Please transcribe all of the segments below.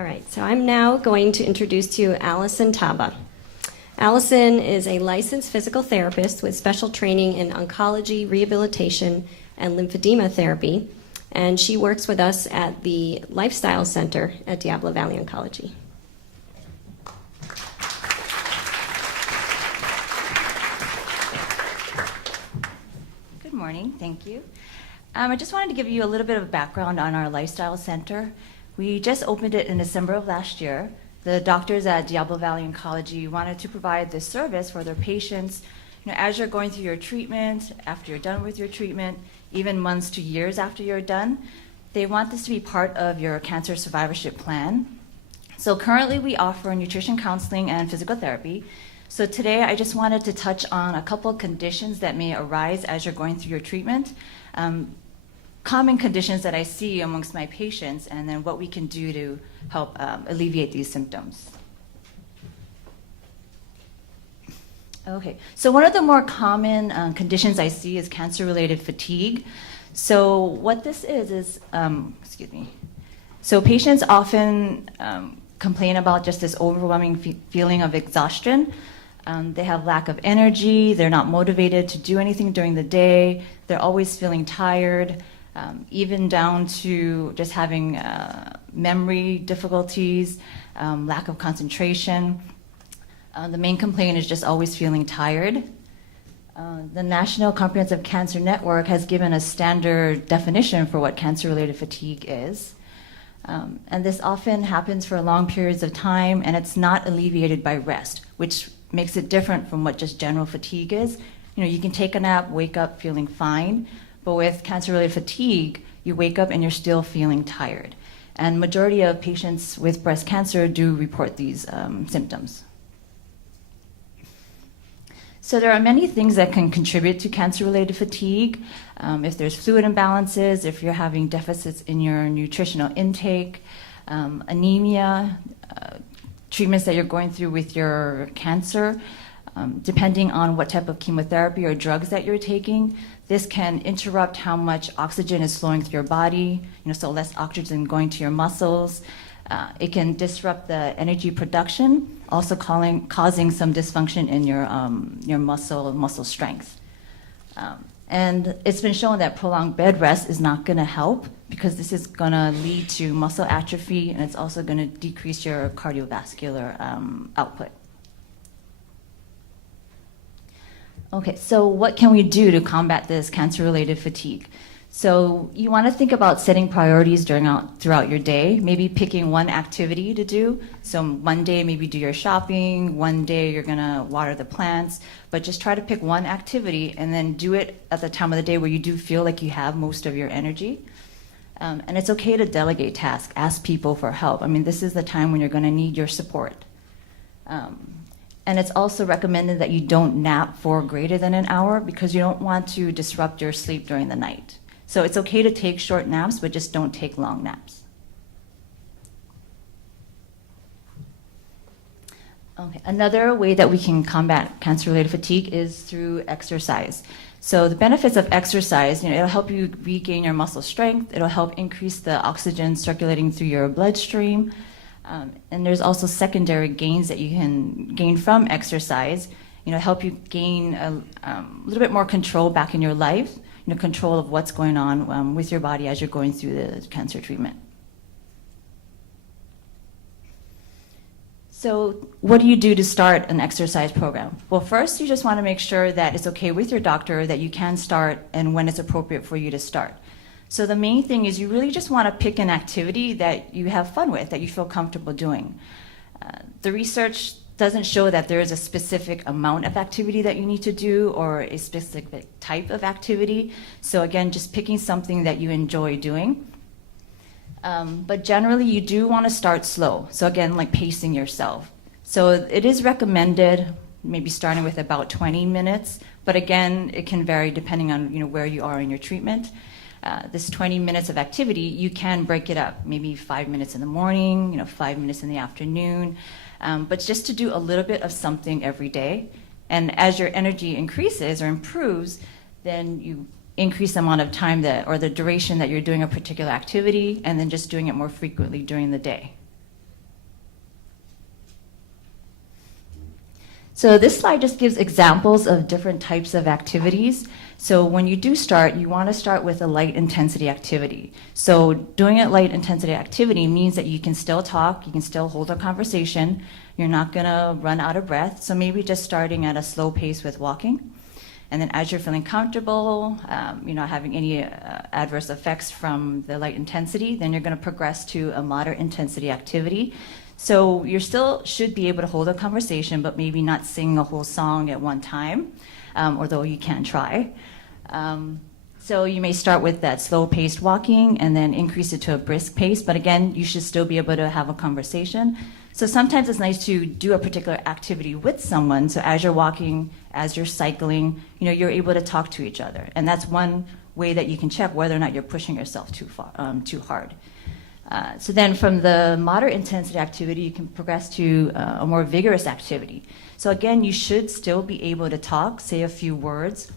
All right, so I'm now going to introduce to you Allison Taba. Allison is a licensed physical therapist with special training in oncology, rehabilitation, and lymphedema therapy, and she works with us at the Lifestyle Center at Diablo Valley Oncology. Good morning, thank you. I just wanted to give you a little bit of background on our Lifestyle Center. We just opened it in December of last year. The doctors at Diablo Valley Oncology wanted to provide this service for their patients. As you're going through your treatment, after you're done with your treatment, even months to years after you're done, they want this to be part of your cancer survivorship plan. So currently we offer nutrition counseling and physical therapy. So today I just wanted to touch on a couple conditions that may arise as you're going through your treatment. Common conditions that I see amongst my patients, and then what we can do to help alleviate these symptoms. Okay, so one of the more common conditions I see is cancer-related fatigue. So what this is so patients often complain about just this overwhelming feeling of exhaustion. They have lack of energy, they're not motivated to do anything during the day, they're always feeling tired, even down to just having memory difficulties, lack of concentration. The main complaint is just always feeling tired. The National Comprehensive Cancer Network has given a standard definition for what cancer-related fatigue is. And this often happens for long periods of time, and it's not alleviated by rest, which makes it different from what just general fatigue is. You can take a nap, wake up feeling fine, but with cancer-related fatigue, you wake up and you're still feeling tired. And majority of patients with breast cancer do report these symptoms. So there are many things that can contribute to cancer-related fatigue. If there's fluid imbalances, if you're having deficits in your nutritional intake, anemia, treatments that you're going through with your cancer, depending on what type of chemotherapy or drugs that you're taking, this can interrupt how much oxygen is flowing through your body, so less oxygen going to your muscles. It can disrupt the energy production, also causing some dysfunction in your muscle strength. And it's been shown that prolonged bed rest is not going to help, because this is going to lead to muscle atrophy, and it's also going to decrease your cardiovascular output. Okay, so what can we do to combat this cancer-related fatigue? So you want to think about setting priorities throughout your day, maybe picking one activity to do. So one day maybe do your shopping, one day you're going to water the plants, but just try to pick one activity and then do it at the time of the day where you do feel like you have most of your energy. And it's okay to delegate tasks, ask people for help. This is the time when you're going to need your support. And it's also recommended that you don't nap for greater than an hour, because you don't want to disrupt your sleep during the night. So it's okay to take short naps, but just don't take long naps. Okay. Another way that we can combat cancer-related fatigue is through exercise. So the benefits of exercise, it'll help you regain your muscle strength, it'll help increase the oxygen circulating through your bloodstream, and there's also secondary gains that you can gain from exercise, help you gain a little bit more control back in your life, control of what's going on with your body as you're going through the cancer treatment. So what do you do to start an exercise program? Well, first you just want to make sure that it's okay with your doctor that you can start and when it's appropriate for you to start. So the main thing is you really just want to pick an activity that you have fun with, that you feel comfortable doing. The research doesn't show that there is a specific amount of activity that you need to do or a specific type of activity. So again, just picking something that you enjoy doing. But generally you do want to start slow. So again, like pacing yourself. So it is recommended maybe starting with about 20 minutes, but again, it can vary depending on where you are in your treatment. This 20 minutes of activity, you can break it up, maybe 5 minutes in the morning, 5 minutes in the afternoon, but just to do a little bit of something every day. And as your energy increases or improves, then you increase the amount of time or the duration that you're doing a particular activity, and then just doing it more frequently during the day. So this slide just gives examples of different types of activities. So when you do start, you want to start with a light intensity activity. So doing a light intensity activity means that you can still talk, you can still hold a conversation, you're not going to run out of breath. So maybe just starting at a slow pace with walking. And then as you're feeling comfortable, you're not having any adverse effects from the light intensity, then you're going to progress to a moderate intensity activity. So you still should be able to hold a conversation, but maybe not sing a whole song at one time, although you can try. So you may start with that slow-paced walking and then increase it to a brisk pace, but again, you should still be able to have a conversation. So sometimes it's nice to do a particular activity with someone, so as you're walking, as you're cycling, you're able to talk to each other. And that's one way that you can check whether or not you're pushing yourself too hard. So then from the moderate intensity activity, you can progress to a more vigorous activity. So again, you should still be able to talk, say a few words.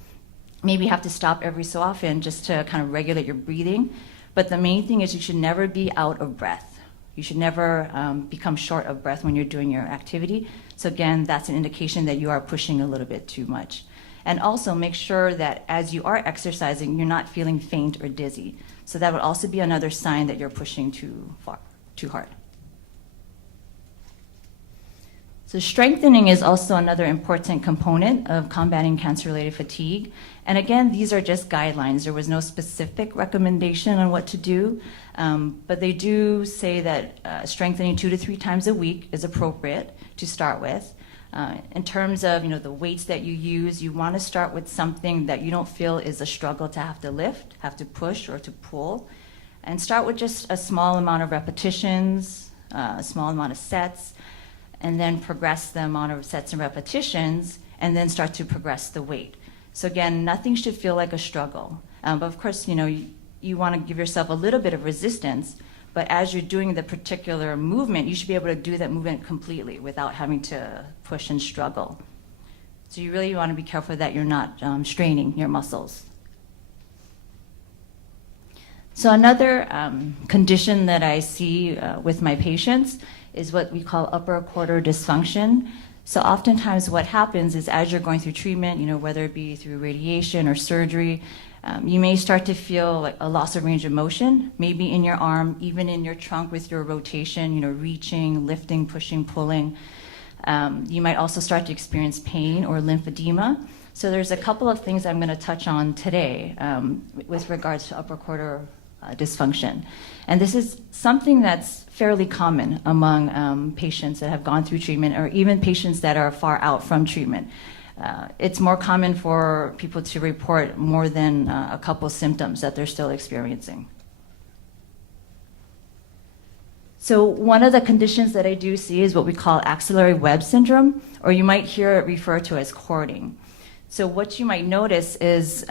Maybe you have to stop every so often just to kind of regulate your breathing. But the main thing is you should never be out of breath. You should never become short of breath when you're doing your activity. So again, that's an indication that you are pushing a little bit too much. And also make sure that as you are exercising, you're not feeling faint or dizzy. So that would also be another sign that you're pushing too hard. So strengthening is also another important component of combating cancer-related fatigue. And again, these are just guidelines. There was no specific recommendation on what to do, but they do say that strengthening 2 to 3 times a week is appropriate to start with. In terms of the weights that you use, you want to start with something that you don't feel is a struggle to have to lift, have to push, or to pull. And start with just a small amount of repetitions, a small amount of sets, and then progress the amount of sets and repetitions, and then start to progress the weight. So again, nothing should feel like a struggle. But of course, you want to give yourself a little bit of resistance, but as you're doing the particular movement, you should be able to do that movement completely without having to push and struggle. So you really want to be careful that you're not straining your muscles. So another condition that I see with my patients is what we call upper quarter dysfunction. So oftentimes what happens is as you're going through treatment, whether it be through radiation or surgery, you may start to feel like a loss of range of motion, maybe in your arm, even in your trunk with your rotation, reaching, lifting, pushing, pulling. You might also start to experience pain or lymphedema. So there's a couple of things I'm going to touch on today with regards to upper quarter dysfunction. And this is something that's fairly common among patients that have gone through treatment or even patients that are far out from treatment. It's more common for people to report more than a couple symptoms that they're still experiencing. So one of the conditions that I do see is what we call axillary web syndrome, or you might hear it referred to as cording. So what you might notice is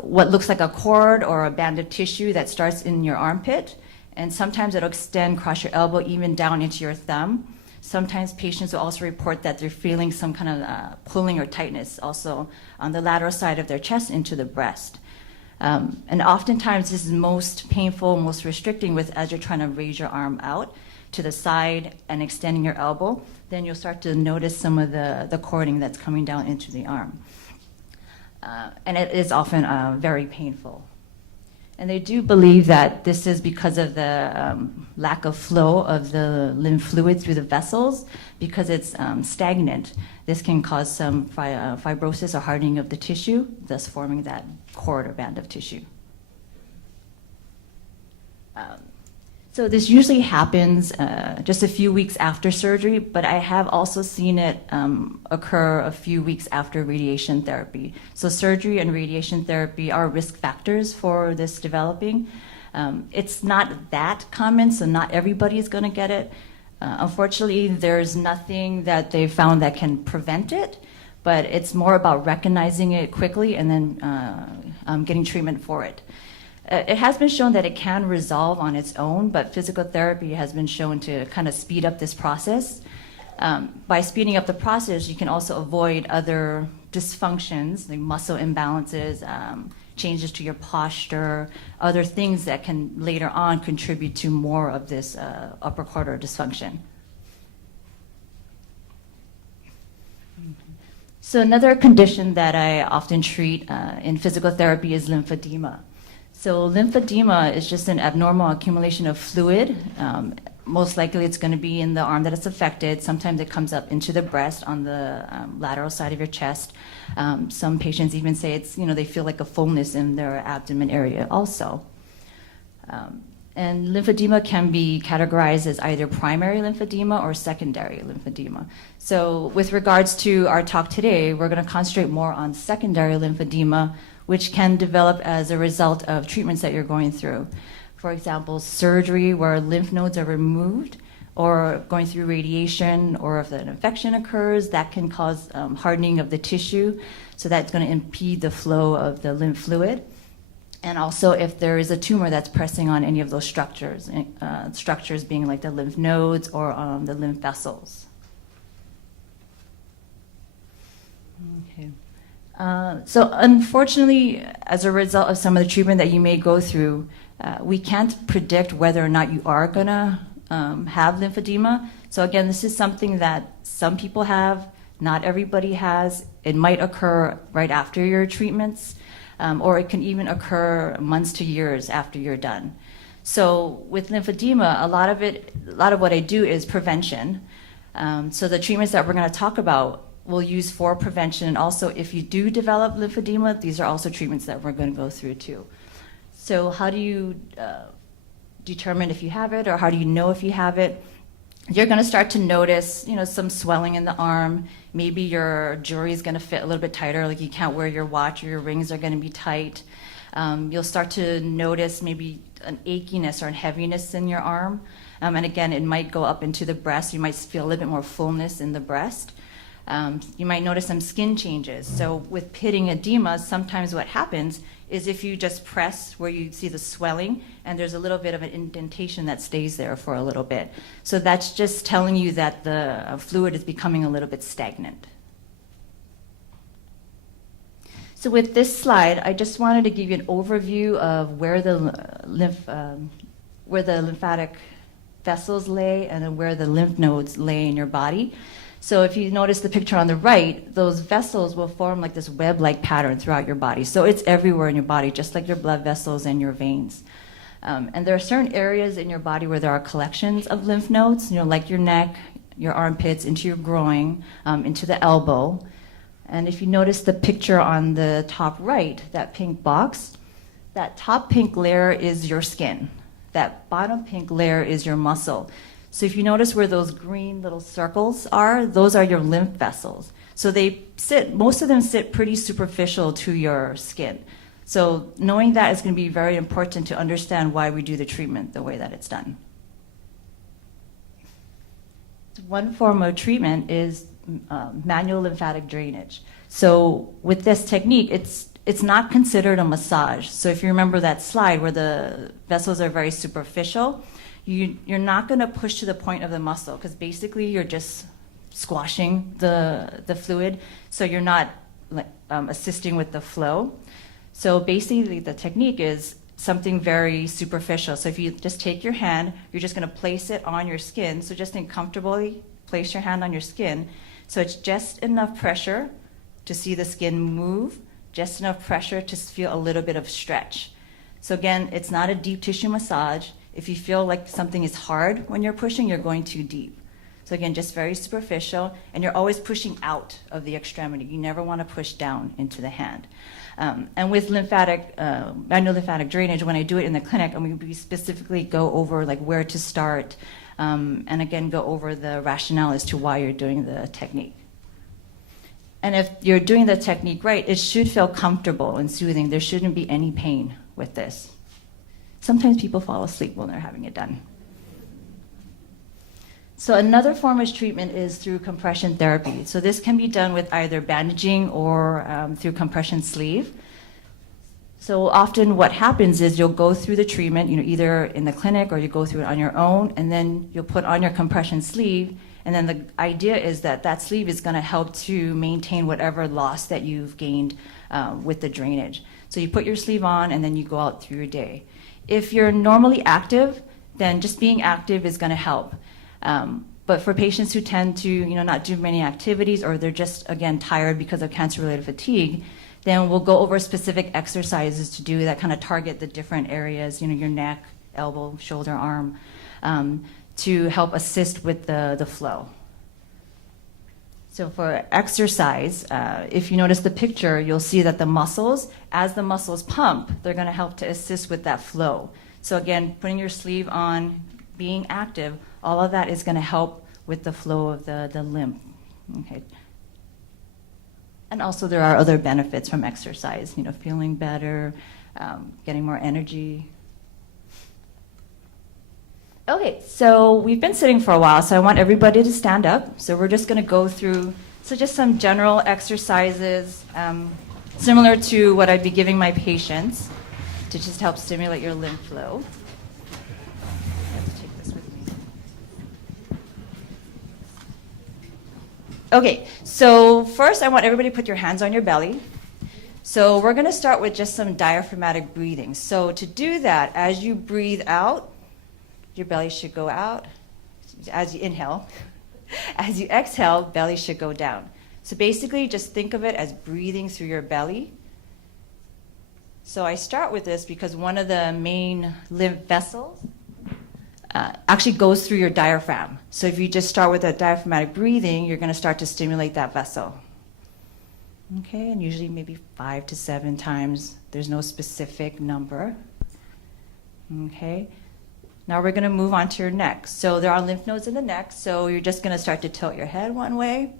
what looks like a cord or a band of tissue that starts in your armpit, and sometimes it'll extend across your elbow, even down into your thumb. Sometimes patients will also report that they're feeling some kind of pulling or tightness also on the lateral side of their chest into the breast. And oftentimes this is most painful, most restricting as you're trying to raise your arm out to the side and extending your elbow. Then you'll start to notice some of the cording that's coming down into the arm. And it is often very painful. And they do believe that this is because of the lack of flow of the lymph fluid through the vessels, because it's stagnant. This can cause some fibrosis or hardening of the tissue, thus forming that cord or band of tissue. So this usually happens just a few weeks after surgery, but I have also seen it occur a few weeks after radiation therapy. So surgery and radiation therapy are risk factors for this developing. It's not that common, so not everybody is going to get it. Unfortunately, there's nothing that they've found that can prevent it, but it's more about recognizing it quickly and then getting treatment for it. It has been shown that it can resolve on its own, but physical therapy has been shown to kind of speed up this process. By speeding up the process, you can also avoid other dysfunctions, like muscle imbalances, changes to your posture, other things that can later on contribute to more of this upper quarter dysfunction. So another condition that I often treat in physical therapy is lymphedema. So lymphedema is just an abnormal accumulation of fluid. Most likely it's going to be in the arm that it's affected. Sometimes it comes up into the breast on the lateral side of your chest. Some patients even say it's, they feel like a fullness in their abdomen area also. And lymphedema can be categorized as either primary lymphedema or secondary lymphedema. So with regards to our talk today, we're going to concentrate more on secondary lymphedema, which can develop as a result of treatments that you're going through. For example, surgery where lymph nodes are removed, or going through radiation, or if an infection occurs, that can cause hardening of the tissue. So that's going to impede the flow of the lymph fluid. And also if there is a tumor that's pressing on any of those structures, structures being like the lymph nodes or the lymph vessels. Okay. So unfortunately, as a result of some of the treatment that you may go through, we can't predict whether or not you are going to have lymphedema. So again, this is something that some people have, not everybody has. It might occur right after your treatments. Or it can even occur months to years after you're done. So with lymphedema, a lot of what I do is prevention. So the treatments that we're going to talk about we'll use for prevention, and also if you do develop lymphedema, these are also treatments that we're going to go through too. So how do you determine if you have it, or how do you know if you have it? You're going to start to notice, some swelling in the arm. Maybe your jewelry is going to fit a little bit tighter, like you can't wear your watch or your rings are going to be tight. You'll start to notice maybe an achiness or a heaviness in your arm. And again, it might go up into the breast. You might feel a little bit more fullness in the breast. You might notice some skin changes. So with pitting edema, sometimes what happens is if you just press where you see the swelling, and there's a little bit of an indentation that stays there for a little bit. So that's just telling you that the fluid is becoming a little bit stagnant. So with this slide, I just wanted to give you an overview of where the lymphatic vessels lay and then where the lymph nodes lay in your body. So if you notice the picture on the right, those vessels will form like this web-like pattern throughout your body. So it's everywhere in your body, just like your blood vessels and your veins. And there are certain areas in your body where there are collections of lymph nodes, like your neck, your armpits, into your groin, into the elbow. And if you notice the picture on the top right, that pink box, that top pink layer is your skin. That bottom pink layer is your muscle. So if you notice where those green little circles are, those are your lymph vessels. So most of them sit pretty superficial to your skin. So knowing that is going to be very important to understand why we do the treatment the way that it's done. One form of treatment is manual lymphatic drainage. So with this technique, it's not considered a massage. So if you remember that slide where the vessels are very superficial, you're not going to push to the point of the muscle, because basically you're just squashing the fluid, so you're not assisting with the flow. So basically the technique is something very superficial. So if you just take your hand, you're just going to place it on your skin. So just comfortably place your hand on your skin. So it's just enough pressure to see the skin move, just enough pressure to feel a little bit of stretch. So again, it's not a deep tissue massage. If you feel like something is hard when you're pushing, you're going too deep. So again, just very superficial, and you're always pushing out of the extremity. You never want to push down into the hand. And with manual lymphatic drainage, when I do it in the clinic, I'm going to specifically go over where to start, and again, go over the rationale as to why you're doing the technique. And if you're doing the technique right, it should feel comfortable and soothing. There shouldn't be any pain with this. Sometimes people fall asleep when they're having it done. So another form of treatment is through compression therapy. So this can be done with either bandaging or through compression sleeve. So often what happens is you'll go through the treatment, either in the clinic or you go through it on your own, and then you'll put on your compression sleeve, and then the idea is that sleeve is going to help to maintain whatever loss that you've gained with the drainage. So you put your sleeve on, and then you go out through your day. If you're normally active, then just being active is going to help. But for patients who tend to, not do many activities, or they're just, again, tired because of cancer-related fatigue, then we'll go over specific exercises to do that kind of target the different areas, your neck, elbow, shoulder, arm, to help assist with the flow. So for exercise, if you notice the picture, you'll see that the muscles, as the muscles pump, they're going to help to assist with that flow. So again, putting your sleeve on, being active, all of that is going to help with the flow of the lymph. Okay. And also there are other benefits from exercise, feeling better, getting more energy. Okay, so we've been sitting for a while, so I want everybody to stand up. So we're just going to go through just some general exercises, similar to what I'd be giving my patients to just help stimulate your lymph flow. I have to take this with me. Okay, so first I want everybody to put your hands on your belly. So we're going to start with just some diaphragmatic breathing. So to do that, as you breathe out, your belly should go out. As you inhale, as you exhale, belly should go down. So basically, just think of it as breathing through your belly. So I start with this because one of the main lymph vessels actually goes through your diaphragm. So if you just start with that diaphragmatic breathing, you're going to start to stimulate that vessel. Okay, and usually maybe 5 to 7 times. There's no specific number. Okay. Now we're going to move on to your neck. So there are lymph nodes in the neck, so you're just going to start to tilt your head one way.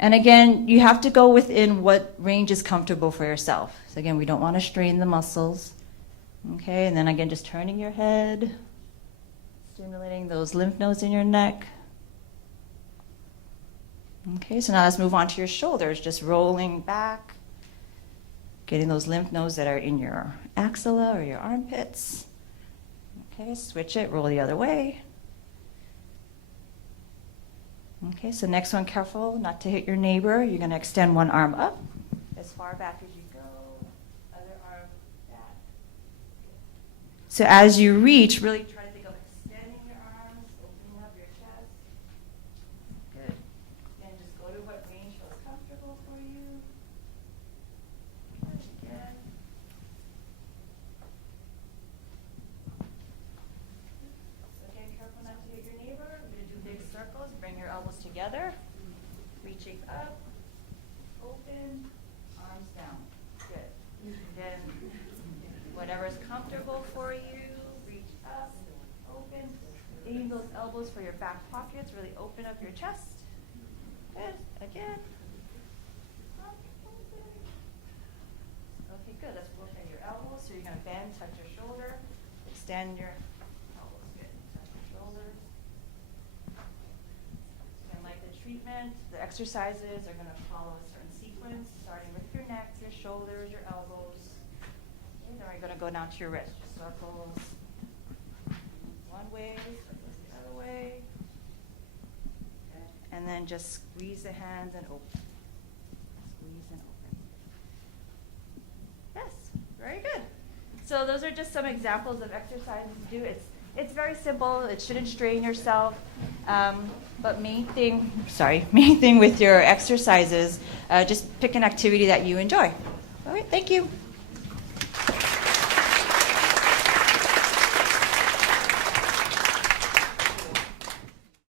And again, you have to go within what range is comfortable for yourself. So again, we don't want to strain the muscles. Okay, and then again, just turning your head, stimulating those lymph nodes in your neck. Okay, so now let's move on to your shoulders, just rolling back, getting those lymph nodes that are in your axilla or your armpits. Okay, switch it, roll the other way. Okay, so next one, careful not to hit your neighbor. You're going to extend one arm up as far back as you go, other arm back. So as you reach, really try to think of extending your arms, opening up your chest. Good. Then just go to what range feels comfortable for you. Good, again. Careful not to hit your neighbor. We're going to do big circles. Bring your elbows together. Reaching up. Open. Arms down. Good. Then whatever is comfortable for you. Reach up. Open. Aim those elbows for your back pockets. Really open up your chest. Good. Again. Up. Open. Okay, good. Let's look at your elbows. So you're going to bend, touch your shoulder. Extend your shoulders. And like the treatment, the exercises are going to follow a certain sequence, starting with your neck, your shoulders, your elbows. And then we're going to go down to your wrist. Circles one way, circles the other way. And then just squeeze the hands and open. Squeeze and open. Yes, very good. So those are just some examples of exercises to do. It's very simple. It shouldn't strain yourself. But main thing with your exercises, just pick an activity that you enjoy. All right, thank you.